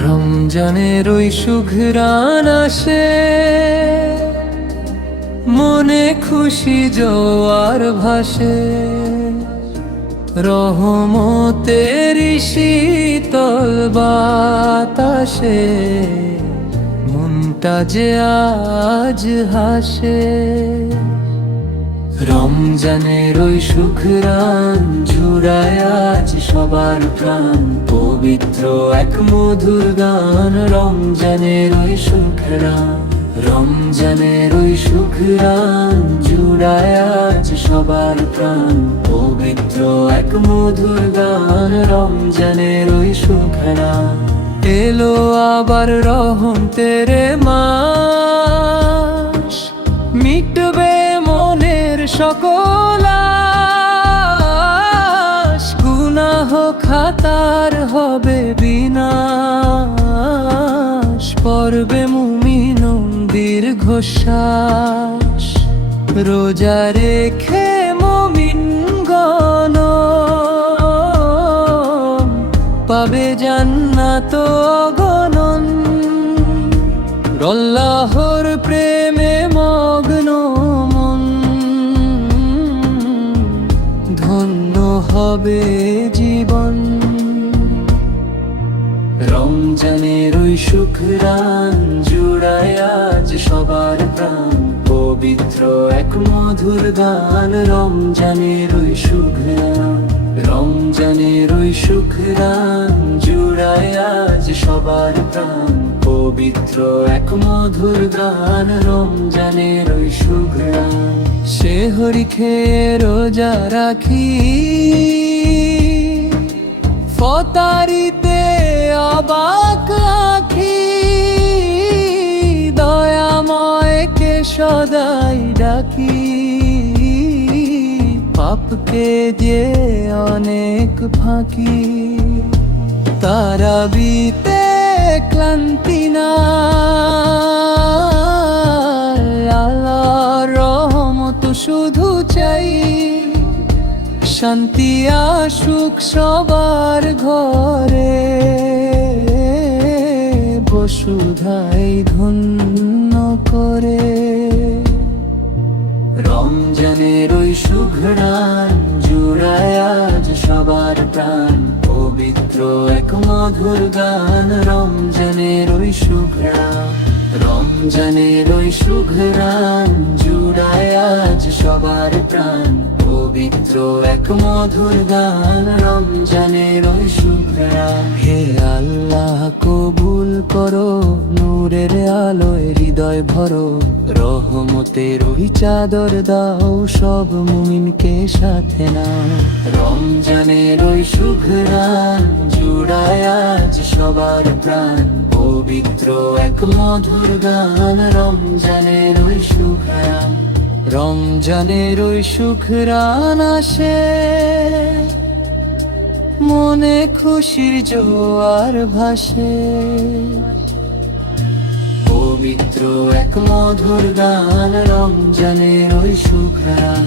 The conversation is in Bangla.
রমজানের ওই সুঘ্রাণ আসে, মনে খুশি জোয়ার ভাসে, রহমতের শীতল বাতাসে মনটা যে আজ হাসে। রমজানের ওই সুঘ্রাণ জুড়ায় আজ সবার প্রাণ, পবিত্র এক মধুর গান। রমজানের ওই সুঘ্রাণ, রমজানের ওই সুঘ্রাণ জুড়ায় আজ সবার প্রাণ, পবিত্র এক মধুর গান। রমজানের ওই সুঘ্রাণ এলো আবার রহমতের মাস, মিটবে মনের সকল আশ, গুনাহ খাতার হবে বিনাশ, পড়বে মুমিন দীর্ঘশ্বাস। রোজা রেখে মুমিনগণ পাবে জান্নাত অগণন, আল্লাহর প্রেমে মগ্ন মন, ধন্য হবে জীবন। রমজানের ওই সুঘ্রাণ জুড়ায় আজ সবার প্রাণ, পবিত্র এক মধুর গান। রমজানের ওই সুঘ্রাণ, রমজানের ওই সুঘ্রাণ জুড়ায় আজ সবার প্রাণ, পবিত্র এক মধুর গান। রমজানের ওই সুঘ্রাণ সেহরি খেয়ে রোজা রাখি, ফতারিতে অবাক আঁখি, দয়াময়কে সদাই ডাকি, পাপকে যে অনেক ফাঁকি। তারাবিতে ক্লান্তি না, আল্লাহর রহমত শুধু চাই, শান্তি আসুক সবার ঘরে, বসুধাই ধন্য করে। রমজানের ওই সুঘ্রাণ জুড়ায় আজ সবার প্রাণ, পবিত্র এক মধুর গান। রমজানের ওই সুঘ্রাণ, রমজানের ওই সুঘ্রাণ জুড়ায় আজ সবার প্রাণ, পবিত্র এক মধুর গান। রমজানের ওই সুঘ্রাণ হে আল্লাহ কবুল করো, নূরের আলোয় হৃদয় ভরো, রহমতের ওই চাদর দাও সব মুমিনকে সাথে নাও। রমজানের ওই সুঘ্রাণ জুড়ায় আজ সবার প্রাণ, পবিত্র এক মধুর গান। রমজানের ওই সুঘ্রাণ, রমজানের ওই সুঘ্রাণ আসে, মনে খুশির জোয়ার ভাসে, পবিত্র এক মধুর গান। রমজানের ওই সুঘ্রাণ।